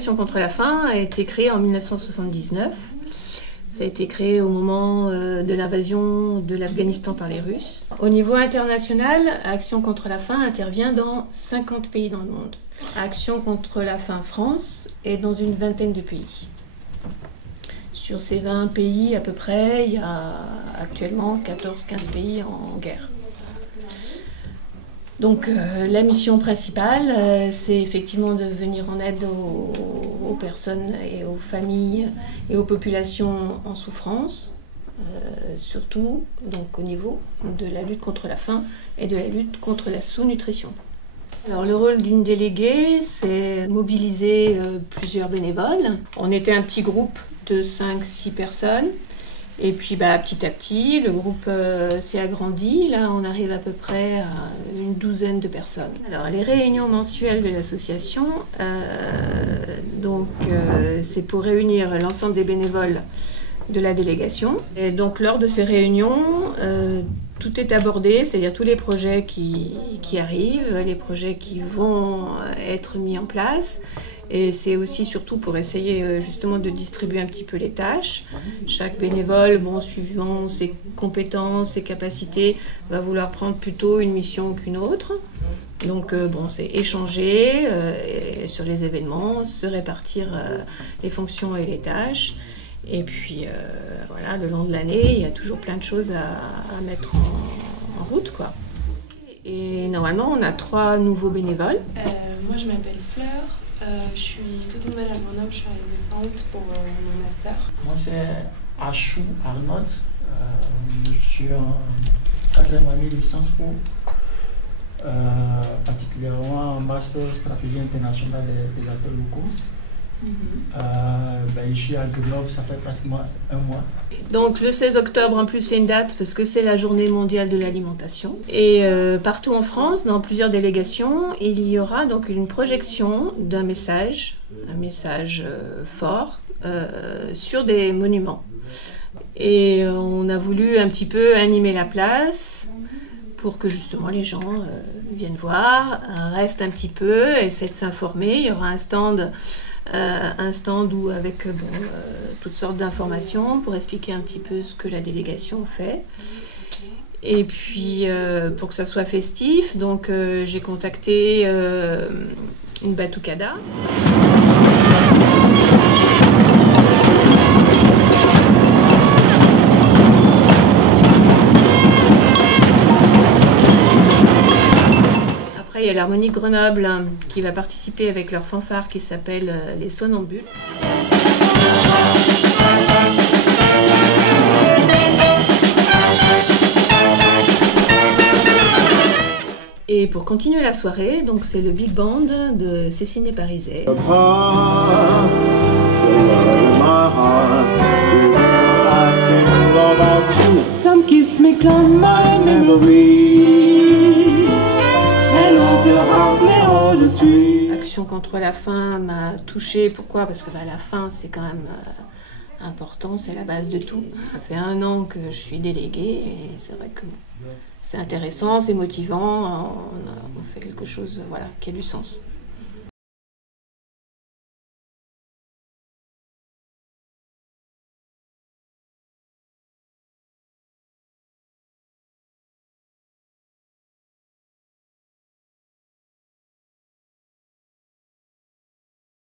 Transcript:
Action contre la faim a été créée en 1979. Ça a été créé au moment de l'invasion de l'Afghanistan par les Russes. Au niveau international, Action contre la faim intervient dans 50 pays dans le monde. Action contre la faim France est dans une vingtaine de pays. Sur ces 20 pays à peu près, il y a actuellement 14-15 pays en guerre. Donc la mission principale, c'est effectivement de venir en aide aux personnes et aux familles et aux populations en souffrance, surtout donc, au niveau de la lutte contre la faim et de la lutte contre la sous-nutrition. Alors, le rôle d'une déléguée, c'est mobiliser plusieurs bénévoles. On était un petit groupe de 5-6 personnes. Et puis petit à petit, le groupe s'est agrandi. Là, on arrive à peu près à une douzaine de personnes. Alors, les réunions mensuelles de l'association, c'est pour réunir l'ensemble des bénévoles de la délégation. Et donc, lors de ces réunions, tout est abordé, c'est-à-dire tous les projets qui arrivent, les projets qui vont être mis en place. Et c'est aussi surtout pour essayer justement de distribuer un petit peu les tâches. Chaque bénévole, suivant ses compétences, ses capacités, va vouloir prendre plutôt une mission qu'une autre. Donc c'est échanger sur les événements, se répartir les fonctions et les tâches. Et puis voilà, le long de l'année, il y a toujours plein de choses à mettre en route, quoi. Et normalement, on a 3 nouveaux bénévoles. Moi, je m'appelle Fleur. Je suis toute nouvelle à Grenoble, je suis arrivée fin août pour mon master. Moi, c'est Achou Arnaud. Je suis en 4e année licence pro, particulièrement en master stratégie internationale des acteurs locaux. Je suis à Grenoble, ça fait pratiquement 1 mois. Donc le 16 octobre en plus c'est une date parce que c'est la journée mondiale de l'alimentation. Et partout en France, dans plusieurs délégations, il y aura donc une projection d'un message, fort sur des monuments. Et on a voulu un petit peu animer la place pour que justement les gens viennent voir, restent un petit peu, essaient de s'informer. Il y aura un stand où avec toutes sortes d'informations pour expliquer un petit peu ce que la délégation fait. Et puis pour que ça soit festif, donc j'ai contacté une batucada. Il y a l'Harmonie Grenoble qui va participer avec leur fanfare qui s'appelle les Somnambules. Et pour continuer la soirée, donc c'est le Big Band de Cécine Parizet. Some kiss me on my memory. Action contre la faim m'a touchée. Pourquoi? Parce que la faim, c'est quand même important, c'est la base de tout. Ça fait 1 an que je suis déléguée et c'est vrai que c'est intéressant, c'est motivant, on fait quelque chose qui a du sens.